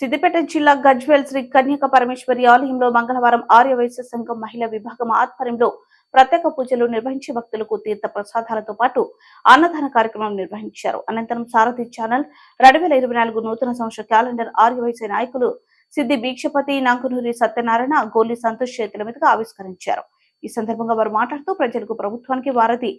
సిద్దిపేట జిల్లా గజ్వేల్ శ్రీ కన్యక పరమేశ్వరి ఆలయంలో మంగళవారం ఆర్యవైశ్య సంఘం మహిళా విభాగం ఆధ్వర్యంలో ప్రత్యేక పూజలు నిర్వహించి భక్తులకు తీర్థ ప్రసాదాలతో పాటు అన్నదాన కార్యక్రమం నిర్వహించారు. అనంతరం సారథి ఛానల్ 2024 నూతన సంవత్సర క్యాలెండర్ ఆర్యవైశ్య నాయకులు సిద్ది భిక్షపతి, నాంకునూరి సత్యనారాయణ, గోలి సంతోష్ చేతుల మీదుగా ఆవిష్కరించారు. ఈ సందర్భంగా వారు మాట్లాడుతూ ప్రజలకు ప్రభుత్వానికి వారధి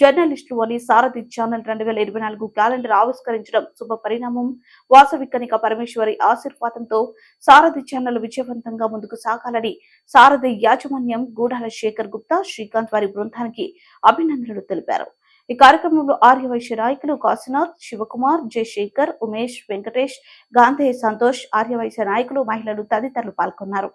జర్నలిస్టులు అని సారథి ఛానల్ 2024 క్యాలెండర్ ఆవిష్కరించడం శుభ పరిణామం. వాసవి కన్యక పరమేశ్వరి ఆశీర్వాదంతో సారథి ఛానల్ విజయవంతంగా ముందుకు సాగాలని సారథి యాజమాన్యం గూడాల శేఖర్ గుప్తా, శ్రీకాంత్ వారి బృందానికి అభినందనలు తెలిపారు. ఈ కార్యక్రమంలో ఆర్యవైశ్య నాయకులు కాశీనాథ్, శివకుమార్, జయశేఖర్, ఉమేష్, వెంకటేష్, గాంధే, సంతోష్, ఆర్యవైశ్య నాయకులు, మహిళలు తదితరులు పాల్గొన్నారు.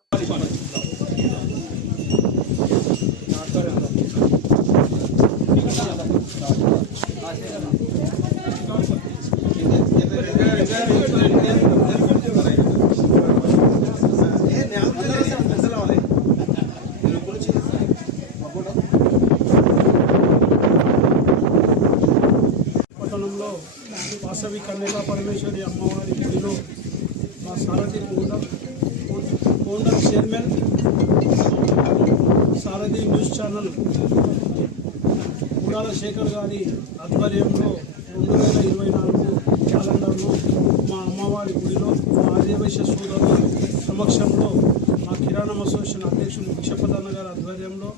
పట్టణంలో వాసవి కన్యకా పరమేశ్వరి అమ్మవారి గుడిలో మా సారథి ఫౌండర్ చైర్మన్ సారథి న్యూస్ ఛానల్ గూడాల శేఖర్ గారి ఆధ్వర్యంలో 2024 క్యాలెండర్ను మా అమ్మవారి గుడిలో మా ఆర్యవైశ్య సోదరుల సమక్షంలో మా కిరాణం అసోసియేషన్ అధ్యక్షులు భిక్షపతన్న గారి ఆధ్వర్యంలో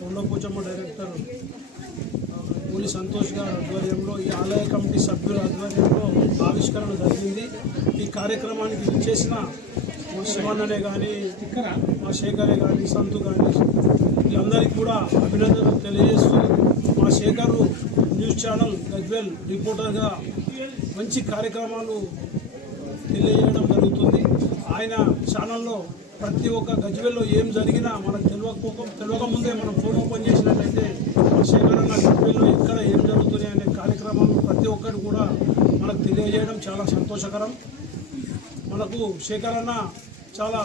కొండపోచమ్మ డైరెక్టర్ గోలి సంతోష్ గారి ఆధ్వర్యంలో ఈ ఆలయ కమిటీ సభ్యుల ఆధ్వర్యంలో ఆవిష్కరణ జరిగింది. ఈ కార్యక్రమానికి విచ్చేసిన మా శివన్ననే కానీ, మా శేఖరే కానీ, సంతు కానీ వీళ్ళందరికీ కూడా అభినందనలు తెలియజేస్తూ మా శేఖరు న్యూస్ ఛానల్ గజ్వేల్ రిపోర్టర్గా మంచి కార్యక్రమాలు తెలియజేయడం జరుగుతుంది. ఆయన ఛానల్లో ప్రతి ఒక్క గజ్వేల్లో ఏం జరిగినా మనకు తెలియకముందే మనం ఫోన్ ఓపెన్ చేసినట్లయితే శేఖర్ అన్న గజ్వేల్లో ఎక్కడ ఏం జరుగుతుంది అనే కార్యక్రమాలు ప్రతి ఒక్కటి కూడా మనకు తెలియజేయడం చాలా సంతోషకరం. మనకు శేఖర్ అన్న చాలా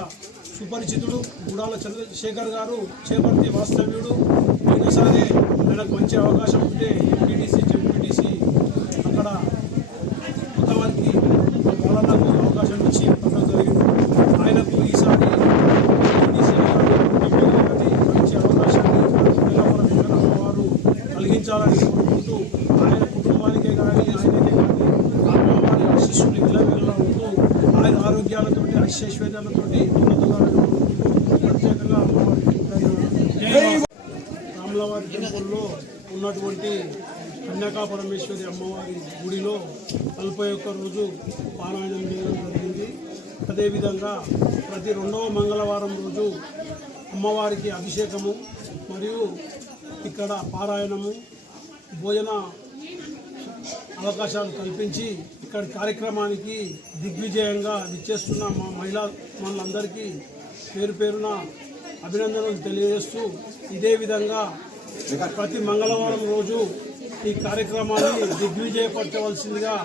సుపరిచితుడు. గూడాల చంద్రశేఖర్ గారు చేపర్తి వాస్తవ్యుడు. ఈసారి ఆయనకు మంచి అవకాశం ఉంటే ఎంపీటీసీ, జెడ్పీటీసీ అక్కడ కొంతమందికి వాళ్ళకు అవకాశం ఇచ్చి పట్టడం జరిగింది. ఆయనకు ఈసారి మంచి అవకాశాన్ని అమ్మవారు కలిగించాలని కోరుకుంటూ ఆయన కుటుంబానికే కానీ ఆయనకే కానీ అమ్మవారి ఆశీస్సులు విలవిల్లా ఉంటూ ఆయన ఆరోగ్యాలతోటి ఐశ్వర్యాలతోటి ప్రత్యేకంగా అమ్మవారికి రాములవారి టెంపుల్లో ఉన్నటువంటి కన్యకా పరమేశ్వరి అమ్మవారి గుడిలో 41 రోజు పారాయణం చేయడం జరిగింది. అదేవిధంగా ప్రతి 2వ మంగళవారం రోజు అమ్మవారికి అభిషేకము మరియు ఇక్కడ పారాయణము, భోజన అవకాశాలు కల్పించి ఇక్కడ కార్యక్రమానికి దిగ్విజయంగా విచ్చేస్తున్న మా మనందరికీ పేరు పేరున అభినందనలు తెలియజేస్తూ ఇదే విధంగా ప్రతి మంగళవారం రోజు ఈ కార్యక్రమాన్ని దిగ్విజయపరచవలసిందిగా